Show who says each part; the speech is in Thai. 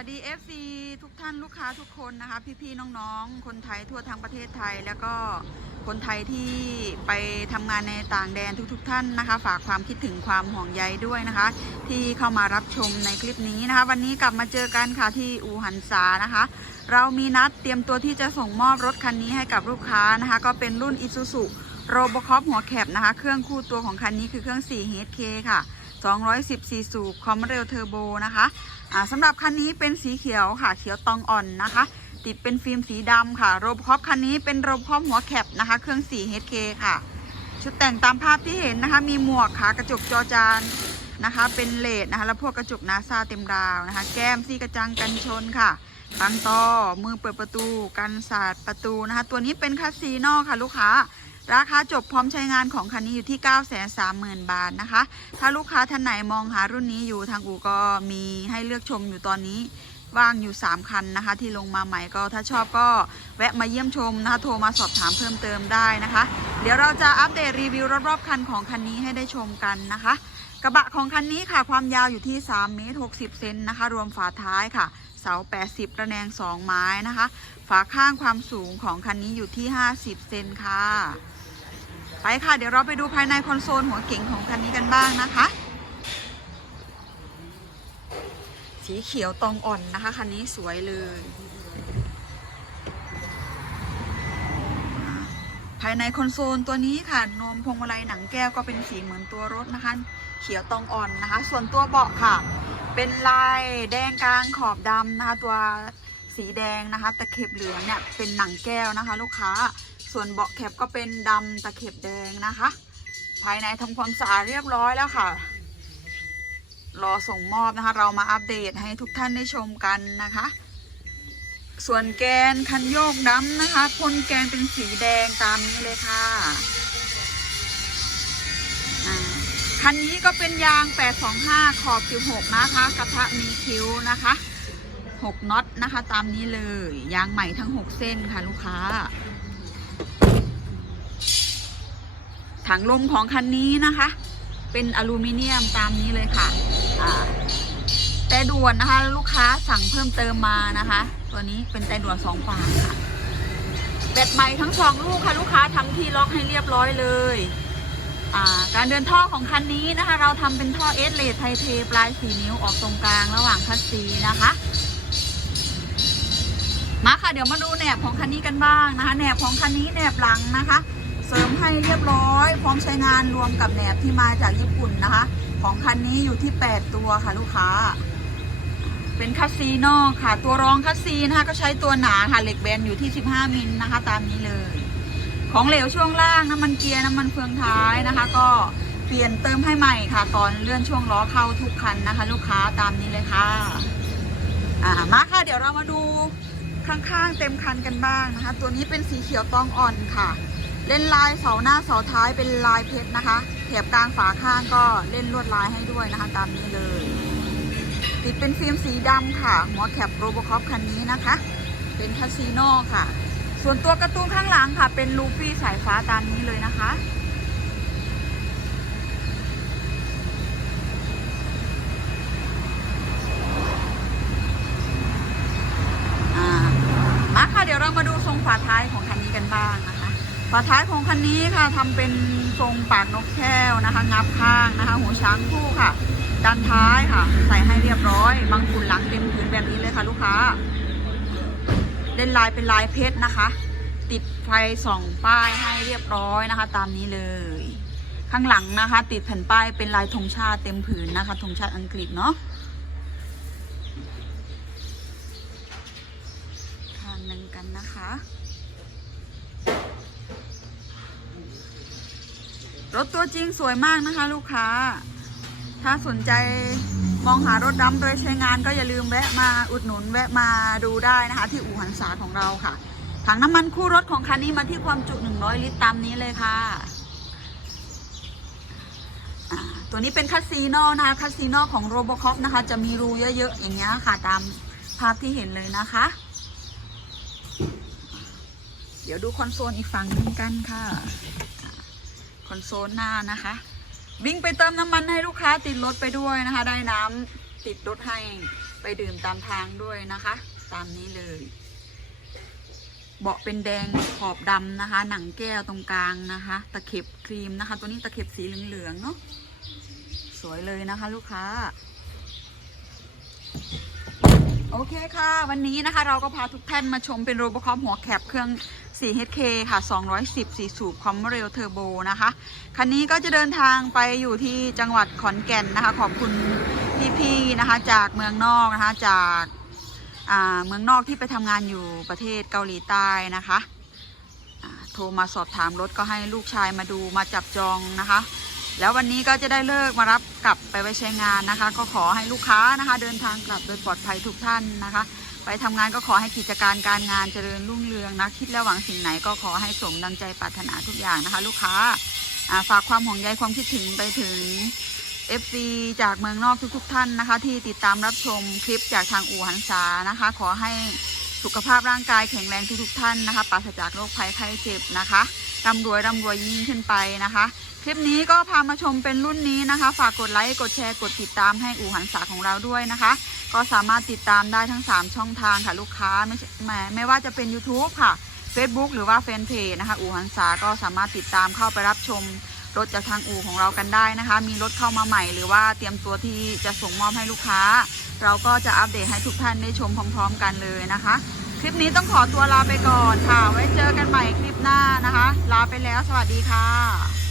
Speaker 1: วัสดี FC ทุกท่านลูกค้าทุกคนนะคะ พี่ๆน้องๆ คนไทยทั่วทั้งประเทศไทย แล้วก็คนไทยที่ไปทำงานในต่างแดนทุกๆท่านนะคะ ฝากความคิดถึงความห่วงใยด้วยนะคะ ที่เข้ามารับชมในคลิปนี้นะคะ วันนี้กลับมาเจอกันค่ะที่อูหันซานะคะ เรามีนัดเตรียมตัวที่จะส่งมอบรถคันนี้ให้กับลูกค้านะคะ ก็เป็นรุ่น Isuzu r o b o c o p หัวแคบนะคะ เครื่องคู่ตัวของคันนี้คือเครื่อง4 HK ค่ะ 210ซีสูบความเร็วเทอร์โบนะคะอ่าสำหรับคันนี้เป็นสีเขียวค่ะ เขียวตองอ่อนนะคะ ติดเป็นฟิล์มสีดำค่ะ โรบคอปคันนี้เป็นโรบคอปหัวแคปนะคะ เครื่อง 4 HK ค่ะ ชุดแต่งตามภาพที่เห็นนะคะ มีหมวกค่ะ กระจกจอจานนะคะ เป็นเลดนะคะ แล้วพวกกระจกนาซาเต็มราวนะคะ แก้มซี่กระจังกันชนค่ะตังต่อมือเปิดประตูกันสาดประตูนะคะ ตัวนี้เป็นคัสซีนอกค่ะลูกค้า ราคาจบพร้อมใช้งานของคันนี้อยู่ที่ 9 3 0 0 0 0 บาทนะคะ ถ้าลูกค้าท่านไหนมองหารุ่นนี้อยู่ทางอู่ก็มีให้เลือกชมอยู่ตอนนี้ว่างอยู่ 3 คันนะคะ ที่ลงมาใหม่ก็ถ้าชอบก็แวะมาเยี่ยมชมนะคะโทรมาสอบถามเพิ่มเติมได้นะคะ เดี๋ยวเราจะอัปเดตรีวิวรอบๆคันของคันนี้ให้ได้ชมกันนะคะ กระบะของคันนี้ค่ะความยาวอยู่ที่3เมตร60เซนนะคะ รวมฝาท้ายค่ะ เสา 80 ระแนง 2 ไม้นะคะ ฝาข้างความสูงของคันนี้อยู่ที่ 50 เซนค่ะ ไปค่ะ เดี๋ยวเราไปดูภายในคอนโซลหัวเก๋งของคันนี้กันบ้างนะคะ สีเขียวตองอ่อนนะคะคันนี้สวยเลย ภายในคอนโซลตัวนี้ค่ะนมพวงมาลัยหนังแก้วก็เป็นสีเหมือนตัวรถนะคะ เขียวตองอ่อนนะคะ ส่วนตัวเบาะค่ะ เป็นลายแดงกลางขอบดำนะคะ ตัวสีแดงนะคะตะเข็บเหลืองเนี่ยเป็นหนังแก้วนะคะ ลูกค้า ส่วนเบาะแคปก็เป็นดำตะเข็บแดงนะคะ ภายในทำความสะอาดเรียบร้อยแล้วค่ะ รอส่งมอบนะคะ เรามาอัปเดตให้ทุกท่านได้ชมกันนะคะ ส่วนแกนคันโยกดำนะคะพ่นแกนเป็นสีแดงตามนี้เลยค่ะคันนี้ก็เป็นยาง 825 ขอบ 16 นะคะ กระทะมีคิ้วนะคะ 6น็อตนะคะ ตามนี้เลย ยางใหม่ทั้ง 6 เส้นค่ะลูกค้า ถังลมของคันนี้นะคะ เป็นอลูมิเนียมตามนี้เลยค่ะแต่ด่วนนะคะ ลูกค้าสั่งเพิ่มเติมมานะคะ ตัวนี้เป็นแต่ด่วนสองฝาค่ะแบตใหม่ทั้งสองลูกค่ะลูกค้าทำที่ล็อกให้เรียบร้อยเลยการเดินท่อของคันนี้นะคะ เราทำเป็นท่อเอสเลดไทเทปลายสี่นิ้วออกตรงกลางระหว่างคัสซีนะคะมาค่ะเดี๋ยวมาดูแหนบของคันนี้กันบ้างนะคะแหนบของคันนี้แหนบหลังนะคะ เสริมให้เรียบร้อย พร้อมใช้งานรวมกับแหนบที่มาจากญี่ปุ่นนะคะ ของคันนี้อยู่ที่ 8 ตัวค่ะลูกค้า เป็นคัสซีนอกค่ะ ตัวรองคัสซีนะคะก็ใช้ตัวหนาค่ะเหล็กแบนอยู่ที่ 15 มิลนะคะ ตามนี้เลย ของเหลวช่วงล่างน้ำมันเกียร์น้ำมันเฟืองท้ายนะคะ ก็เปลี่ยนเติมให้ใหม่ค่ะ ตอนเลื่อนช่วงล้อเข้าทุกคันนะคะ ลูกค้าตามนี้เลยค่ะอ่ามาค่ะ เดี๋ยวเรามาดูข้างๆเต็มคันกันบ้างนะคะ ตัวนี้เป็นสีเขียวตองอ่อนค่ะ เล่นลายเสาหน้าเสาท้ายเป็นลายเพชรนะคะแถบกลางฝาข้างก็เล่นลวดลายให้ด้วยนะคะตามนี้เลย ติดเป็นฟิล์มสีดำค่ะ หัวแคปโรบคอปคันนี้นะคะ เป็นคาซีโนค่ะ ส่วนตัวกร์ตูนข้างหลังค่ะ เป็นลูฟี่สายฟ้าตามนี้เลยนะคะมาค่ะเดี๋ยวเรามาดูทรงฝาท้ายของคันนี้กันบ้างนะคะ ฝาท้ายของคันนี้ค่ะทำเป็นทรงปากนกแก้วนะคะ งับข้างนะคะ หัวช้างคู่ค่ะด้านท้ายค่ะ ใส่ให้เรียบร้อย บางฝุ่นหลังเต็มพื้นแบบนี้เลยค่ะ ลูกค้า เล่นลายเป็นลายเพชรนะคะ ติดไฟส่องป้ายให้เรียบร้อยนะคะ ตามนี้เลย ข้างหลังนะคะ ติดแผ่นป้ายเป็นลายธงชาติเต็มผืนนะคะธงชาติอังกฤษเนาะทางหนึ่งกันนะคะ รถตัวจริงสวยมากนะคะ ลูกค้า ถ้าสนใจมองหารถดำโดยใช้งานก็อย่าลืมแวะมาอุดหนุนแวะมาดูได้นะคะ ที่อู่หันษาของเราค่ะ ถังน้ำมันคู่รถของคันนี้มาที่ความจุ 100 ลิตรตามนี้เลยค่ะ ตัวนี้เป็นคัสซีโนนะคะคัสซีโนของโรบอคอปนะคะ จะมีรูเยอะๆ อย่างเงี้ยค่ะ ตามภาพที่เห็นเลยนะคะ เดี๋ยวดูคอนโซลอีกฝั่งหนึงกันค่ะ คอนโซลหน้านะคะ วิ่งไปเติมน้ำมันให้ลูกค้าติดรถไปด้วยนะคะ ได้น้ำติดรถให้ไปดื่มตามทางด้วยนะคะ ตามนี้เลย เบาะเป็นแดงขอบดำนะคะ หนังแก้วตรงกลางนะคะ ตะเข็บครีมนะคะ ตัวนี้ตะเข็บสีเหลืองๆเนาะสวยเลยนะคะ ลูกค้าโอเคค่ะ วันนี้นะคะเราก็พาทุกท่านมาชมเป็นโรบอคอมหัวแคปเครื่อง 4HK ค่ะ 210 4 สูบคอมเรลเทอร์โบนะคะ คันนี้ก็จะเดินทางไปอยู่ที่จังหวัดขอนแก่นนะคะ ขอบคุณพี่ๆนะคะ จากเมืองนอกนะคะ จากาเมืองนอกที่ไปทำงานอยู่ประเทศเกาหลีใต้นะคะโทรมาสอบถามรถก็ให้ลูกชายมาดูมาจับจองนะคะ แล้ววันนี้ก็จะได้เลิกมารับ ลับไปไว้ใช้งานนะคะ ก็ขอให้ลูกค้านะคะ เดินทางกลับโดยปลอดภัยทุกท่านนะคะ ไปทำงานก็ขอให้กิจการการงานเจริญรุ่งเรืองนะคิดและหวังสิ่งไหนก็ขอให้สมดังใจปรารถนาทุกอย่างนะคะ ลูกค้าอ่าฝากความห่วงใยความคิดถึงไปถึง FC จากเมืองนอกทุกๆทท่านนะคะ ที่ติดตามรับชมคลิปจากทางอู่หันษานะคะ ขอให้ สุขภาพร่างกายแข็งแรงทุกๆท่านนะคะปราศจากโรคภัยไข้เจ็บนะคะร่ำรวยร่ำรวยยิ่งขึ้นไปนะคะ คลิปนี้ก็พามาชมเป็นรุ่นนี้นะคะ ฝากกดไลค์กดแชร์กดติดตามให้อู่หันษาของเราด้วยนะคะ ก็สามารถติดตามได้ทั้ง 3 ช่องทางค่ะลูกค้าไม่ใช่ไม่ไม่ว่าจะเป็น YouTube ค่ะ Facebook หรือว่าแฟนเพจนะคะอู่หันษาก็สามารถติดตามเข้าไปรับชม รถจากทางอู่ของเรากันได้นะคะ มีรถเข้ามาใหม่หรือว่าเตรียมตัวที่จะส่งมอบให้ลูกค้า เราก็จะอัปเดตให้ทุกท่านได้ชมพร้อม ๆ กันเลยนะคะ คลิปนี้ต้องขอตัวลาไปก่อนค่ะ ไว้เจอกันใหม่คลิปหน้านะคะ ลาไปแล้วสวัสดีค่ะ